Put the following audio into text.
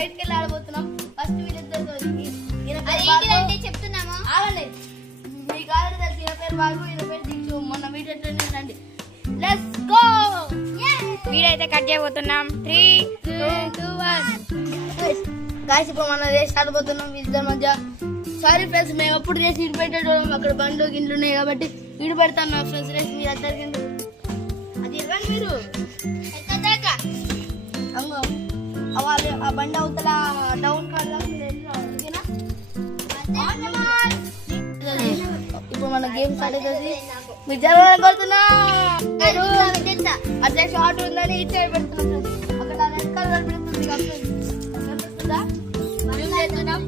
బయటకి వెళ్ళి ఆడబోతున్నాం. ఫస్ట్ వీళ్ళిద్దరితో చెప్తున్నాము ఆగండి. మీకు ఆల్రెడీ తెలుసు ఈయన పేరు బాబు, ఈయన పేరు దీక్షు. మొన్న వీడియో రండి. Let's go. వీడియో అయితే కట్ చేయబోతున్నాం. 3, 2, 1. గాయస్ ఇప్పుడు మనం రేస్ ఆడబోతున్నాం వీళ్ళిద్దరి మధ్య. సారీ ఫ్రెండ్స్, మేము ఎప్పుడు రేస్ ఇటు పెట్టేటోళ్ళం. అక్కడ బండ్లు గిండ్లు ఉన్నాయి కాబట్టి ఇటు పెడతాను నా ఫ్రెండ్స్ రేస్. మీరు అందరికి అది ఇవ్వండి. మీరు అంగో వాళ్ళు ఆ బండి అవతల డౌన్ కాదు. ఇప్పుడు మన గేమ్ స్టార్ట్ అవుతుంది. మీరు జరగాలని కోరుతున్నా. అట్లా షార్ట్ ఉందని ఇటు సైడ్ పెడుతున్నాం. అక్కడ రెడ్ కలర్ పెడుతుంది. చేస్తున్నాం.